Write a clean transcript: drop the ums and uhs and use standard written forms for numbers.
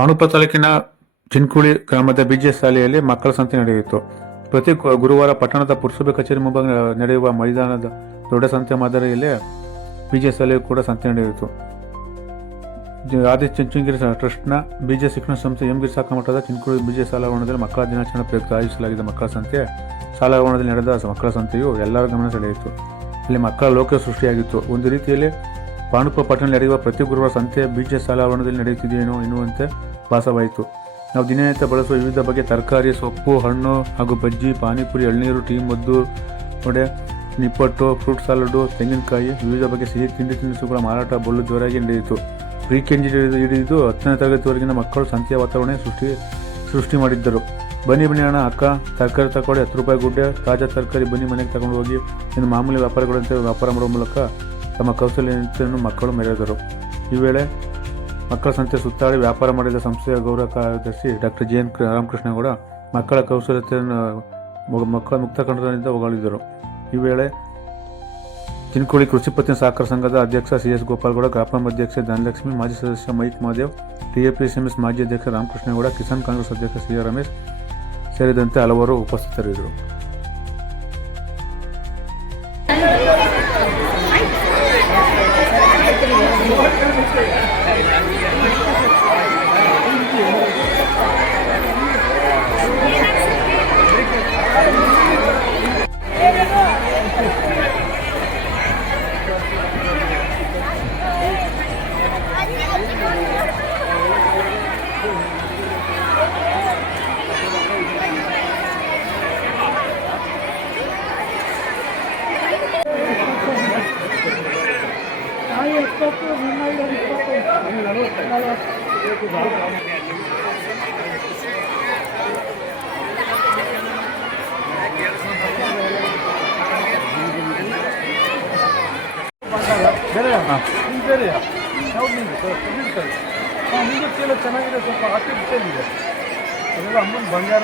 ಪಾಂಡುಪ ತಾಲೂಕಿನ ಚಿನ್ಕುಳಿ ಗ್ರಾಮದ ಬಿಜಿಎಸ್ ಶಾಲೆಯಲ್ಲಿ ಮಕ್ಕಳ ಸಂತೆ ನಡೆಯಿತು. ಪ್ರತಿ ಗುರುವಾರ ಪಟ್ಟಣದ ಪುರಸಭೆ ಕಚೇರಿ ಮುಂಭಾಗ ನಡೆಯುವ ಮೈದಾನದ ದೊಡ್ಡ ಸಂತೆ ಮಾದರಿಯಲ್ಲಿ ಬಿಜಿಎಸ್ ಶಾಲೆಯೂ ಕೂಡ ಸಂತೆ ನಡೆಯಿತು. ಆದಿಚುಂಚನಗಿರಿ ಟ್ರಸ್ಟ್ನ ಬಿಜಿಎಸ್ ಶಿಕ್ಷಣ ಸಂಸ್ಥೆ ಎಂ.ಗಿರಿ ಸಾಕ ಮಠದ ಚಿನ್ಕುಳಿ ಬಿಜಿಎಸ್ ಶಾಲಾ ಆವರಣದಲ್ಲಿ ಮಕ್ಕಳ ದಿನಾಚರಣೆ ಪ್ರಯುಕ್ತ ಆಯೋಜಿಸಲಾಗಿದ್ದ ಮಕ್ಕಳ ಸಂತೆ. ಶಾಲಾ ಆವರಣದಲ್ಲಿ ನಡೆದ ಮಕ್ಕಳ ಸಂತೆಯು ಎಲ್ಲರ ಗಮನ ಸೆಳೆಯಿತು. ಇಲ್ಲಿ ಮಕ್ಕಳ ಲೋಕ ಸೃಷ್ಟಿಯಾಗಿತ್ತು. ಒಂದು ರೀತಿಯಲ್ಲಿ ಪಾಂಡುಪ ಪಟ್ಟಣದಲ್ಲಿ ನಡೆಯುವ ಪ್ರತಿ ಗುರುವಾರ ಸಂತೆ ಬಿಜಿಎಸ್ ಶಾಲಾ ಆವರಣದಲ್ಲಿ ನಡೆಯುತ್ತಿದೆಯೇನೋ ಎನ್ನುವಂತೆ ಭಾಸವಾಯಿತು. ನಾವು ದಿನನಿತ್ಯ ಬಳಸುವ ವಿವಿಧ ಬಗೆಯ ತರಕಾರಿ, ಸೊಪ್ಪು, ಹಣ್ಣು ಹಾಗೂ ಬಜ್ಜಿ, ಪಾನಿಪುರಿ, ಎಳ್ನೀರು, ಟೀ, ಮದ್ದು, ವಡೆ, ನಿಪ್ಪಟ್ಟು, ಫ್ರೂಟ್ ಸಲಾಡು, ತೆಂಗಿನಕಾಯಿ, ವಿವಿಧ ಬಗೆಯ ಸಿಹಿ ತಿಂಡಿ ತಿನಿಸುಗಳ ಮಾರಾಟ ಬಲು ಜೋರಾಗಿ ನಡೆಯಿತು. ಪ್ರಿ-ಕೆಜಿ ಹಿಡಿದು 10ನೇ ತರಗತಿವರೆಗಿನ ಮಕ್ಕಳು ಸಂತೆಯ ವಾತಾವರಣ ಸೃಷ್ಟಿ ಮಾಡಿದ್ದರು. ಬನ್ನಿ ಅಣ್ಣ, ಅಕ್ಕ, ತರಕಾರಿ ತಗೊಳ್ಳಿ, 10 ರೂಪಾಯಿ ಗುಡ್ಡೆ, ತಾಜಾ ತರಕಾರಿ ಬನ್ನಿ ಮನೆಗೆ ತಗೊಂಡು ಹೋಗಿ ಇನ್ನು ಮಾಮೂಲಿ ವ್ಯಾಪಾರಗಳಂತೆ ವ್ಯಾಪಾರ ಮಾಡುವ ಮೂಲಕ ತಮ್ಮ ಕೌಶಲ್ಯತೆಯನ್ನು ಮಕ್ಕಳು ಮೆರೆದರು. ಈ ವೇಳೆ ಮಕ್ಕಳ ಸಂತೆ ಸುತ್ತಾಡಿ ವ್ಯಾಪಾರ ಮಾಡಿದ ಸಂಸ್ಥೆಯ ಗೌರವ ಕಾರ್ಯದರ್ಶಿ ಡಾಕ್ಟರ್ ಜೆ.ಎನ್. ರಾಮಕೃಷ್ಣಗೌಡ ಮಕ್ಕಳ ಕೌಶಲ್ಯತೆಯನ್ನು ಮಕ್ಕಳ ಮುಕ್ತ ಕಂಠದಿಂದ ಹೊಗಳಿದರು. ಈ ವೇಳೆ ಚಿನ್ಕುಳಿ ಕೃಷಿ ಪತ್ತಿನ ಸಹಕಾರ ಸಂಘದ ಅಧ್ಯಕ್ಷ ಸಿ.ಎಸ್. ಗೋಪಾಲ್ಗೌಡ, ಗ್ರಾಪಂ ಅಧ್ಯಕ್ಷೆ ಧನಲಕ್ಷ್ಮಿ, ಮಾಜಿ ಸದಸ್ಯ ಮೈಕ್ ಮಾದೇವ್, ಟಿಎಪಿಎಸ್ಎಂಎಸ್ ಮಾಜಿ ಅಧ್ಯಕ್ಷ ರಾಮಕೃಷ್ಣಗೌಡ, ಕಿಸಾನ್ ಕಾಂಗ್ರೆಸ್ ಅಧ್ಯಕ್ಷ ಸಿ.ಆರ್. ರಮೇಶ್ ಸೇರಿದಂತೆ ಹಲವರು ಉಪಸ್ಥಿತರಿದ್ದರು. ಚೆನ್ನಾಗಿದೆ, ಸ್ವಲ್ಪ ಆರ್ಟಿಫಿಷಿಯಲ್ ಇದೆ ಅದೆಲ್ಲ ಅಮ್ಮನ ಬಂಗಾರ.